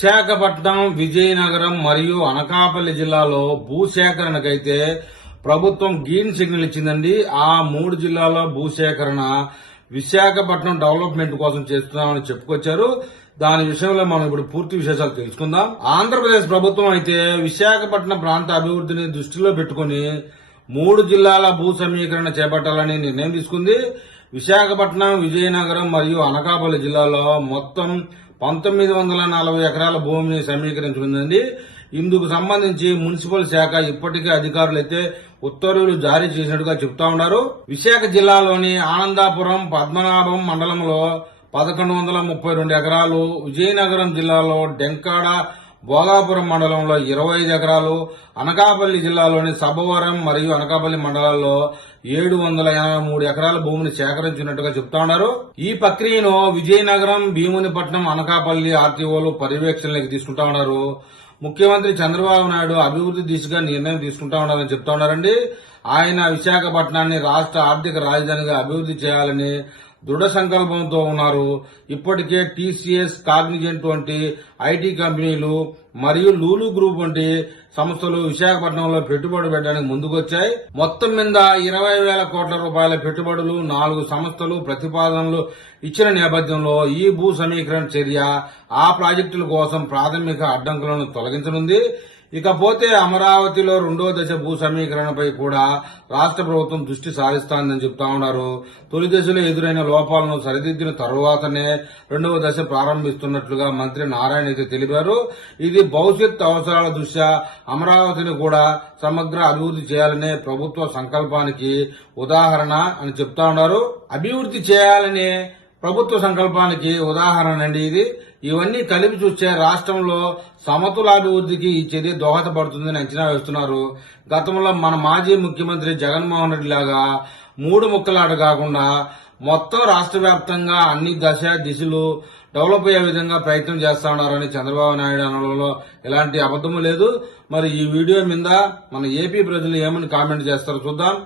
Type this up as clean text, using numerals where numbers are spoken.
విశాఖపట్నం, విజయనగరం మరియు అనకాపల్లి జిల్లాలో భూసేకరణకైతే ప్రభుత్వం గ్రీన్ సిగ్నల్ ఇచ్చిందండి. ఆ 3 జిల్లాల్లో భూసేకరణ విశాఖపట్నం డెవలప్మెంట్ కోసం చేస్తున్నామని చెప్పుకొచ్చారు. దాని విషయంలో మనం ఇప్పుడు పూర్తి విశేషాలు తెలుసుకుందాం. ఆంధ్రప్రదేశ్ ప్రభుత్వం అయితే విశాఖపట్నం ప్రాంత అభివృద్ధిని దృష్టిలో పెట్టుకుని 3 జిల్లాల భూ సమీకరణ చేపట్టాలని నిర్ణయం తీసుకుంది. విశాఖపట్నం, విజయనగరం మరియు అనకాపల్లి జిల్లాలో మొత్తం 1940 ఎకరాల భూమిని సమీకరించనుందండి. ఇందుకు సంబంధించి మున్సిపల్ శాఖ ఇప్పటికే అధికారులైతే ఉత్తర్వులు జారీ చేసినట్టుగా చెప్తా ఉన్నారు. విశాఖ జిల్లాలోని ఆనందాపురం, పద్మనాభం మండలంలో 1132 ఎకరాలు, విజయనగరం జిల్లాలో డెంకాడ, భోగాపురం మండలంలో 25 ఎకరాలు, అనకాపల్లి జిల్లాలోని సభవరం మరియు అనకాపల్లి మండలాల్లో 783 ఎకరాల భూమిని సేకరించినట్టుగా చెప్తా ఉన్నారు. ఈ ప్రక్రియను విజయనగరం, భీమునిపట్నం, అనకాపల్లి ఆర్టీఓలు పర్యవేక్షణలోకి తీసుకుంటా ఉన్నారు. ముఖ్యమంత్రి చంద్రబాబు నాయుడు అభివృద్ది దిశగా నిర్ణయం తీసుకుంటా ఉన్నారని చెప్తా ఉన్నారండి. ఆయన విశాఖపట్నాన్ని రాష్ట్ర ఆర్థిక రాజధానిగా అభివృద్ది చేయాలని దృఢ సంకల్పంతో ఉన్నారు. ఇప్పటికే టీసీఎస్, కాగ్నిజెంట్ వంటి ఐటీ కంపెనీలు మరియు లూలు గ్రూప్ వంటి సంస్థలు విశాఖపట్నంలో పెట్టుబడి పెట్టడానికి ముందుకొచ్చాయి. మొత్తం మీద 20,000 కోట్ల రూపాయల పెట్టుబడులు 4 సంస్థలు ప్రతిపాదనలు ఇచ్చిన నేపథ్యంలో ఈ భూ సమీకరణ చర్య ఆ ప్రాజెక్టుల కోసం ప్రాథమిక అడ్డంకులను తొలగించనుంది. ఇకపోతే అమరావతిలో 2వ దశ భూ సమీకరణపై కూడా రాష్ట్ర ప్రభుత్వం దృష్టి సారిస్తోందని చెప్తా ఉన్నారు. తొలి దశలో ఎదురైన లోపాలను సరిదిద్దిన తరువాతనే 2వ దశ ప్రారంభిస్తున్నట్లుగా మంత్రి నారాయణ అయితే తెలిపారు. ఇది భవిష్యత్ అవసరాల దృష్ట్యా అమరావతిని కూడా సమగ్ర అభివృద్ది చేయాలనే ప్రభుత్వ సంకల్పానికి ఉదాహరణ అని చెప్తా ఉన్నారు. అభివృద్ది చేయాలనే ప్రభుత్వ సంకల్పానికి ఉదాహరణ అండి ఇది. ఇవన్నీ కలిపి చూస్తే రాష్ట్రంలో సమతులాభివృద్ధికి ఈ చర్య దోహదపడుతుందని అంచనా వేస్తున్నారు. గతంలో మన మాజీ ముఖ్యమంత్రి జగన్మోహన్ రెడ్డి లాగా 3 ముక్కలాట కాకుండా మొత్తం రాష్ట్ర వ్యాప్తంగా అన్ని దిశలు డెవలప్ అయ్యే విధంగా ప్రయత్నం చేస్తా ఉన్నారని చంద్రబాబు నాయుడు అనడంలో ఎలాంటి అబద్ధము లేదు. మరి ఈ వీడియో మీద మన ఏపీ ప్రజలు ఏమని కామెంట్ చేస్తారో చూద్దాం.